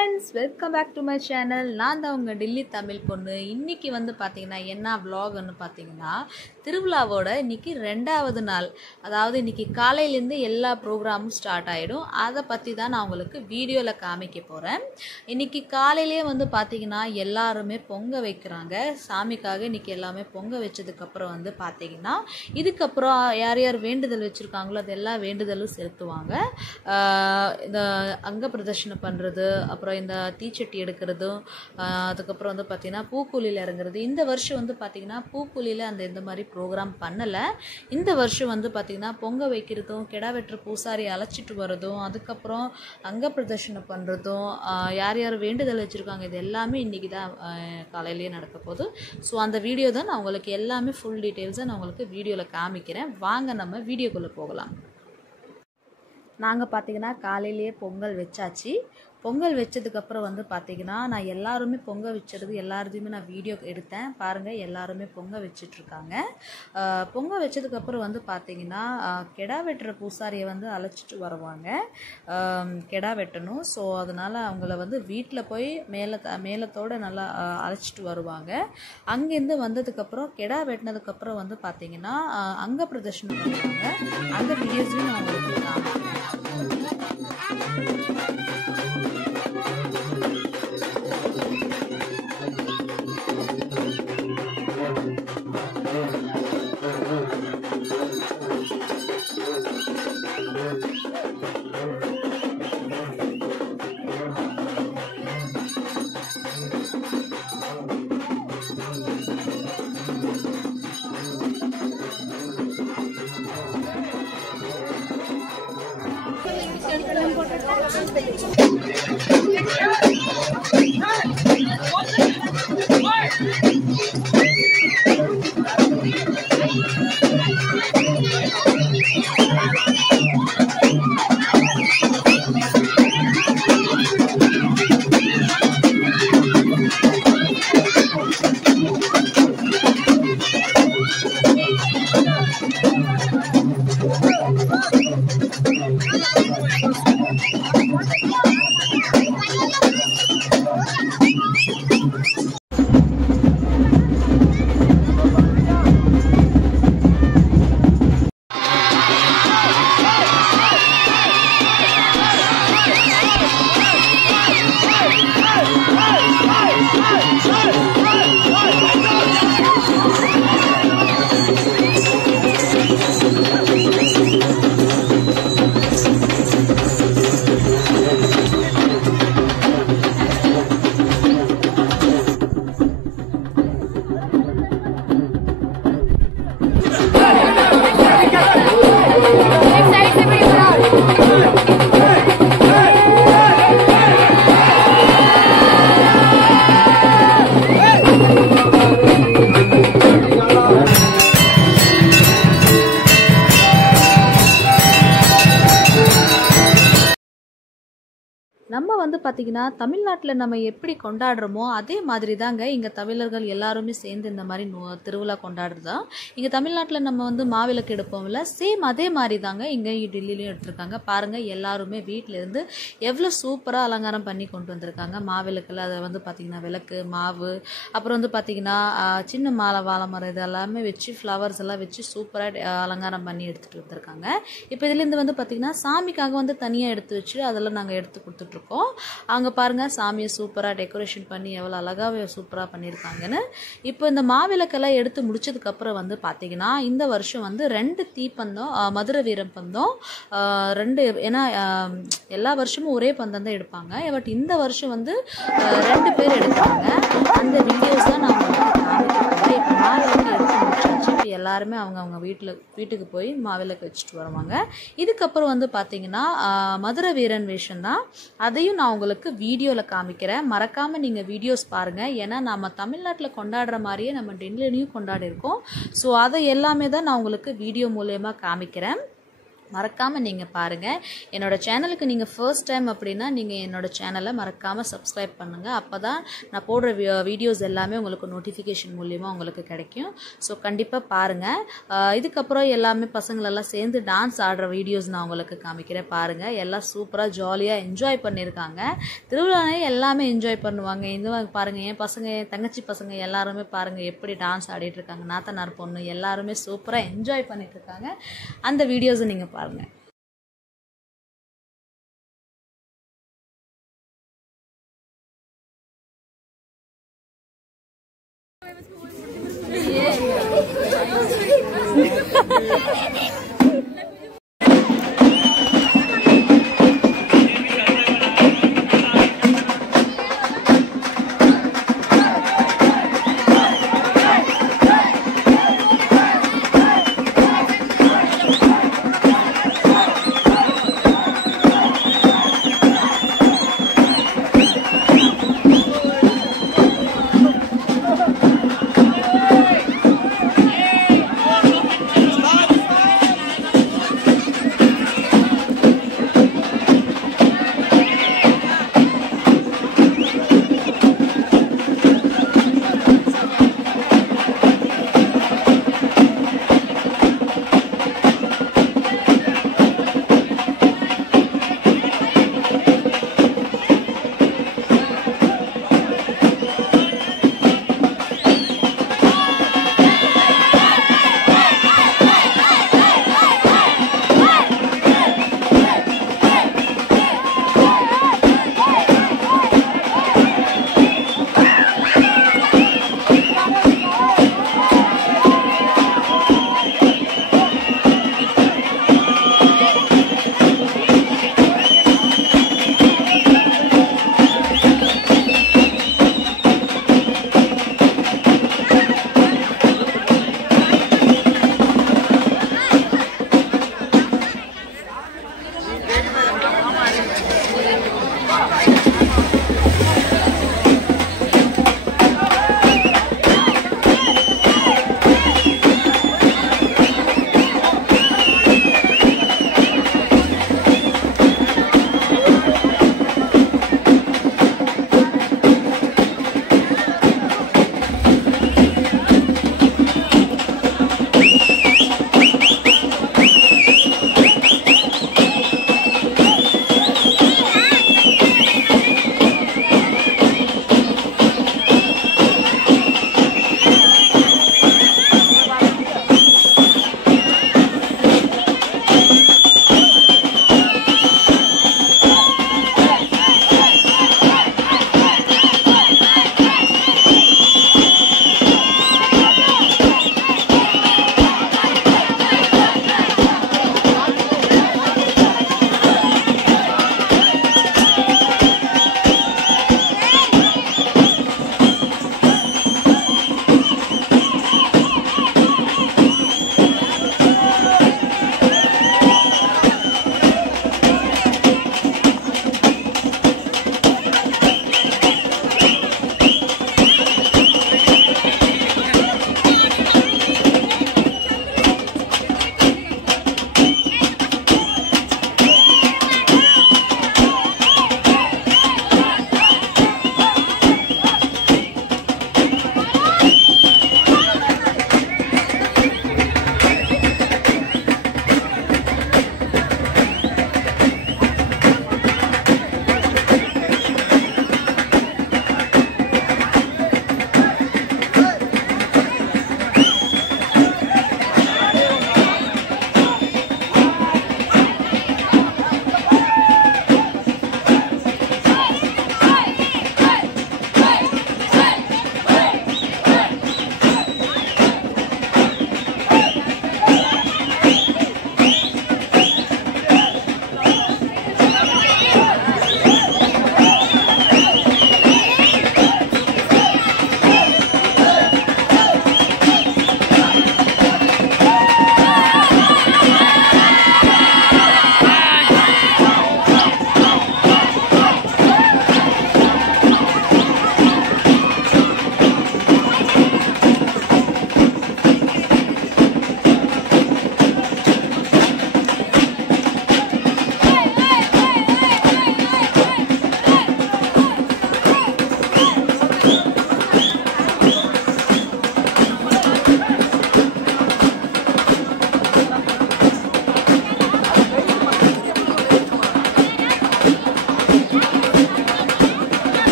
friends, welcome back to my channel. நான் தான் உங்க டெல்லி தமிழ் பொண்ணு. இன்னைக்கு வந்து பாத்தீங்கன்னா என்ன vlogன்னு பாத்தீங்கன்னா திருவிழாவோட இன்னைக்கு ரெண்டாவது நாள். அதாவது இன்னைக்கு காலையில இருந்து எல்லா ப்ரோகிராமும் ஸ்டார்ட் ஆயிடும். அத பத்தி தான் நான் உங்களுக்கு வீடியோல காமிக்க போறேன். இன்னைக்கு காலையிலேயே வந்து பாத்தீங்கன்னா எல்லாரும் பொங்க வைக்கறாங்க. சாமிக்காக இன்னைக்கு எல்லாமே பொங்க வெச்சதுக்கு அப்புறம் வந்து பாத்தீங்கன்னா இதுக்கு அப்புறம் யார் யார் வேண்டுதல் வச்சிருக்காங்களோ அதெல்லாம் வேண்டுதலும் செலுத்துவாங்க. இந்த அங்க பிரதர்ஷனம் பண்றது, அப்புறம் இந்த தீச்சட்டி எடுக்கிறதும், அதுக்கப்புறம் வந்து பார்த்தீங்கன்னா பூக்குழியில் இறங்குறது. இந்த வருஷம் வந்து பார்த்தீங்கன்னா பூக்குழியில் இந்த மாதிரி ப்ரோக்ராம் பண்ணல. இந்த வருஷம் வந்து பார்த்தீங்கன்னா பொங்க வைக்கிறதும், கிடா வெட்டுற பூசாரி அழைச்சிட்டு வர்றதும், அதுக்கப்புறம் அங்க பிரதர்ஷனம் பண்ணுறதும், யார் யார் வேண்டுதல் வச்சுருக்காங்க இது எல்லாமே இன்றைக்கி தான் காலையிலேயே நடக்க போகுது. ஸோ அந்த வீடியோ தான் நான் உங்களுக்கு எல்லாமே ஃபுல் டீட்டெயில்ஸை நான் உங்களுக்கு வீடியோவில் காமிக்கிறேன். வாங்க நம்ம வீடியோக்குள்ளே போகலாம். நாங்கள் பார்த்தீங்கன்னா காலையிலேயே பொங்கல் வச்சாச்சு. பொங்கல் வச்சதுக்கப்புறம் வந்து பார்த்தீங்கன்னா நான் எல்லாருமே பொங்க வச்சது எல்லாத்தையுமே நான் வீடியோ எடுத்தேன். பாருங்கள், எல்லாருமே பொங்க வச்சிட்ருக்காங்க. பொங்க வச்சதுக்கப்புறம் வந்து பார்த்தீங்கன்னா கெடா வெட்டுற பூசாரியை வந்து அழைச்சிட்டு வருவாங்க. கெடா வெட்டணும். ஸோ அதனால் அவங்கள வந்து வீட்டில் போய் மேலத்தோடு நல்லா அழைச்சிட்டு வருவாங்க. அங்கேருந்து வந்ததுக்கப்புறம் கெடா வெட்டினதுக்கப்புறம் வந்து பார்த்தீங்கன்னா அங்கே பிரதர்ஷனம் பண்ணுவாங்க. அந்த வீடியோஸையும் நான் உங்களுக்கு காமிக்கிறேன். நம்ம வந்து பார்த்திங்கன்னா தமிழ்நாட்டில் நம்ம எப்படி கொண்டாடுறோமோ அதே மாதிரி தாங்க இங்கே தமிழர்கள் எல்லாருமே சேர்ந்து இந்த மாதிரி திருவிழா கொண்டாடுறதா. இங்கே தமிழ்நாட்டில் நம்ம வந்து மாவிளக்கு எடுப்போம்ல, சேம் அதே மாதிரி தாங்க இங்கே டெல்லியிலையும் எடுத்திருக்காங்க. பாருங்கள், எல்லாருமே வீட்டிலேருந்து எவ்வளோ சூப்பராக அலங்காரம் பண்ணி கொண்டு வந்திருக்காங்க. மாவிளக்கில் அதை வந்து பார்த்திங்கன்னா விளக்கு, மாவு, அப்புறம் வந்து பார்த்திங்கன்னா சின்ன வாழை மரம் இது எல்லாமே வச்சு ஃப்ளவர்ஸ் எல்லாம் வச்சு சூப்பராக அலங்காரம் பண்ணி எடுத்துகிட்டு வந்திருக்காங்க. இப்போ இதுலேருந்து வந்து பார்த்திங்கன்னா சாமிக்காக வந்து தனியாக எடுத்து வச்சு அதெல்லாம் நாங்கள் எடுத்து கொடுத்துட்ருக்கோம். அங்கே பாருங்கள், சாமியை சூப்பராக டெக்கரேஷன் பண்ணி எவ்வளோ அழகாக சூப்பராக பண்ணியிருக்காங்கன்னு. இப்போ இந்த மாவிளக்கெல்லாம் எடுத்து முடிச்சதுக்கப்புறம் வந்து பார்த்தீங்கன்னா இந்த வருஷம் வந்து 2 தீப்பந்தம், மதுரை வீரம் பந்தம் 2, ஏன்னா எல்லா வருஷமும் ஒரே பந்தம் தான் எடுப்பாங்க. பட் இந்த வருஷம் வந்து 2 பேர் எடுத்தாங்க. அந்த வீடியோஸ் தான் நான் உங்களுக்கு காமிக்கிறேன். இப்போ மாவிளக்கு எடுத்து முடிச்சாச்சு. இப்போ எல்லாருமே அவங்க வீட்டுக்கு போய் மாவிளக்கு வச்சுட்டு வருவாங்க. இதுக்கப்புறம் வந்து பார்த்தீங்கன்னா மதுரை வீரன் வேஷம் தான். அதையும் நான் உங்களுக்கு வீடியோவில் காமிக்கிறேன். மறக்காமல் நீங்கள் வீடியோஸ் பாருங்கள். ஏன்னா நம்ம தமிழ்நாட்டில் கொண்டாடுற மாதிரியே நம்ம டெல்லியிலையும் கொண்டாடி இருக்கோம். ஸோ அதை எல்லாமே தான் நான் உங்களுக்கு வீடியோ மூலயமா காமிக்கிறேன். மறக்காமல் நீங்கள் பாருங்கள். என்னோட சேனலுக்கு நீங்கள் ஃபர்ஸ்ட் டைம் அப்படின்னா நீங்கள் என்னோட சேனலை மறக்காமல் சப்ஸ்கிரைப் பண்ணுங்கள். அப்போ தான் நான் போடுற வீடியோஸ் எல்லாமே உங்களுக்கு நோட்டிஃபிகேஷன் மூலியமாக உங்களுக்கு கிடைக்கும். ஸோ கண்டிப்பாக பாருங்கள். இதுக்கப்புறம் எல்லாமே பசங்களெல்லாம் சேர்ந்து டான்ஸ் ஆடுற வீடியோஸ் நான் உங்களுக்கு காமிக்கிறேன். பாருங்கள், எல்லாம் சூப்பராக ஜாலியாக என்ஜாய் பண்ணியிருக்காங்க. திருவிழாவே எல்லாமே என்ஜாய் பண்ணுவாங்க. இந்த பாருங்கள், என் பசங்க, என் தங்கச்சி பசங்க எல்லாருமே பாருங்கள் எப்படி டான்ஸ் ஆடிட்டு இருக்காங்க. நாத்தனார் பொண்ணு எல்லாருமே சூப்பராக என்ஜாய் பண்ணிட்டு இருக்காங்க. அந்த வீடியோஸை நீங்கள் பாருங்க.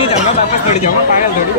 नहीं जाऊंगा वापस थोड़ी जाऊंगा पागल थोड़ी